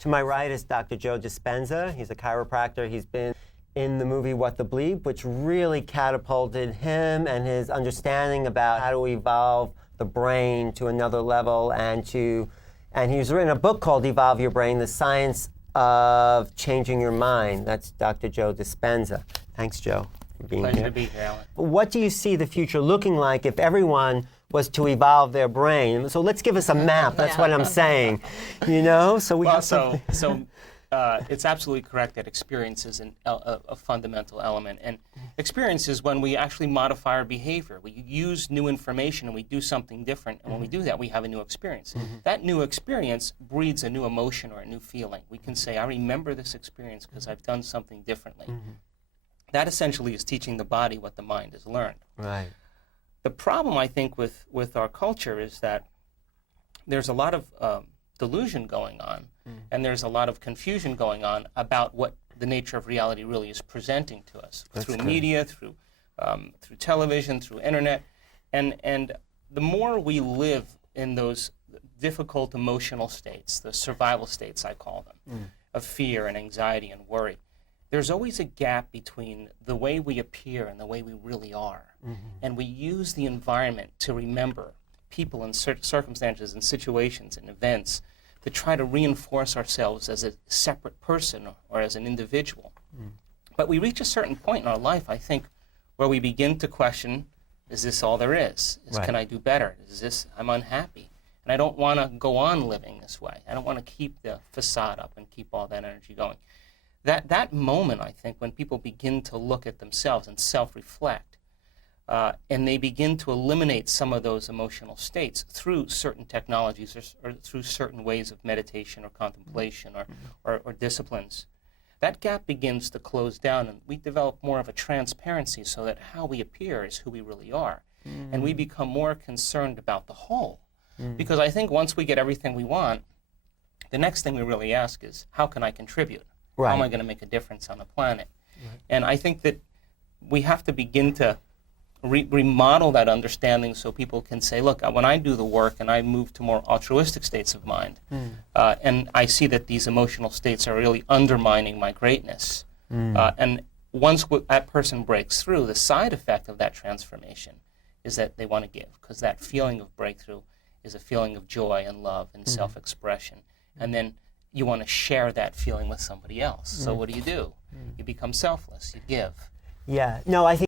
To my right is Dr. Joe Dispenza. He's a chiropractor. He's been in the movie What the Bleep, which really catapulted him and his understanding about how to evolve the brain to another level, and he's written a book called Evolve Your Brain, The Science of Changing Your Mind. That's Dr. Joe Dispenza. Thanks, Joe, for being here. Pleasure to be here, Alan. What do you see the future looking like if everyone was to evolve their brain? So let's give us a map. That's what I'm saying. You know, so we have something. It's absolutely correct that experience is a fundamental element. And experience is when we actually modify our behavior. We use new information and we do something different. And when we do that, we have a new experience. That new experience breeds a new emotion or a new feeling. We can say, I remember this experience because I've done something differently. That essentially is teaching the body what the mind has learned. Right. The problem, I think, with our culture is that there's a lot of delusion going on, and there's a lot of confusion going on about what the nature of reality really is presenting to us through media, through television, through internet, and the more we live in those difficult emotional states, the survival states I call them, of fear and anxiety and worry, there's always a gap between the way we appear and the way we really are. And we use the environment to remember people and circumstances and situations and events to try to reinforce ourselves as a separate person or as an individual. But we reach a certain point in our life, I think, where we begin to question, is this all there is? Can I do better? I'm unhappy. And I don't want to go on living this way. I don't want to keep the facade up and keep all that energy going. That moment, I think, when people begin to look at themselves and self-reflect, and they begin to eliminate some of those emotional states through certain technologies or through certain ways of meditation or contemplation or disciplines, that gap begins to close down, and we develop more of a transparency so that how we appear is who we really are. And we become more concerned about the whole. Because I think once we get everything we want, the next thing we really ask is, how can I contribute? How am I going to make a difference on the planet? And I think that we have to begin to remodel that understanding so people can say, look, when I do the work and I move to more altruistic states of mind, and I see that these emotional states are really undermining my greatness, and once that person breaks through, the side effect of that transformation is that they want to give, because that feeling of breakthrough is a feeling of joy and love and self-expression. And then you want to share that feeling with somebody else. So what do? You become selfless. You give. Yeah. No, I think